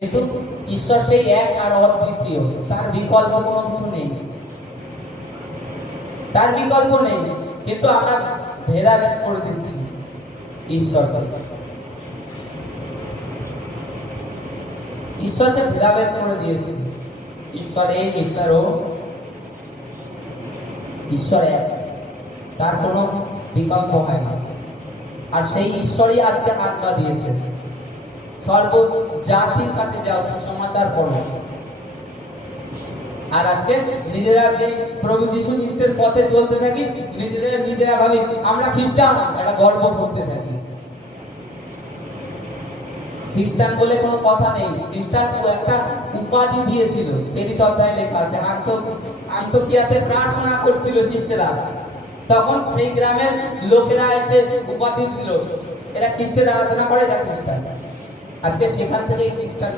কিন্তু ঈশ্বর সেই এক আর অদ্বিতীয়। তার বিকল্প কোনো কিছু নেই। তার বিকল্প নেই, কিন্তু আমরা ভেদাভেদ করে দিচ্ছি ঈশ্বরকে। ঈশ্বরকে ভেদাভেদ করে দিয়েছি। ঈশ্বর এক ঈশ্বর ও। ঈশ্বর এক। তার কোনো বিকল্প হয় না। আর সেই ঈশ্বরই আজকে আত্মা দিয়েছে। সর্ব জাতির কাছে যাও সমাচার করো। আর আজকে নিজেরা যে প্রভু যিশু খ্রিস্টের পথে চলতে থাকি নিজেরা ভাবি, আমরা খ্রিস্টান, একটা গর্ব করতে থাকি। খ্রিস্টান বলে কোনো কথা নেই। খ্রিস্টান একটা উপাধি দিয়েছিল। অধ্যায় লেখা আছে আন্ত আন্তকিয়াতে প্রার্থনা করছিল শিষ্যেরা। তখন সেই গ্রামের লোকেরা এসে উপাধি দিল। এরা খ্রিস্টের আরাধনা করে, এরা খ্রিস্টান। আজকে সেখান থেকে খ্রিস্টান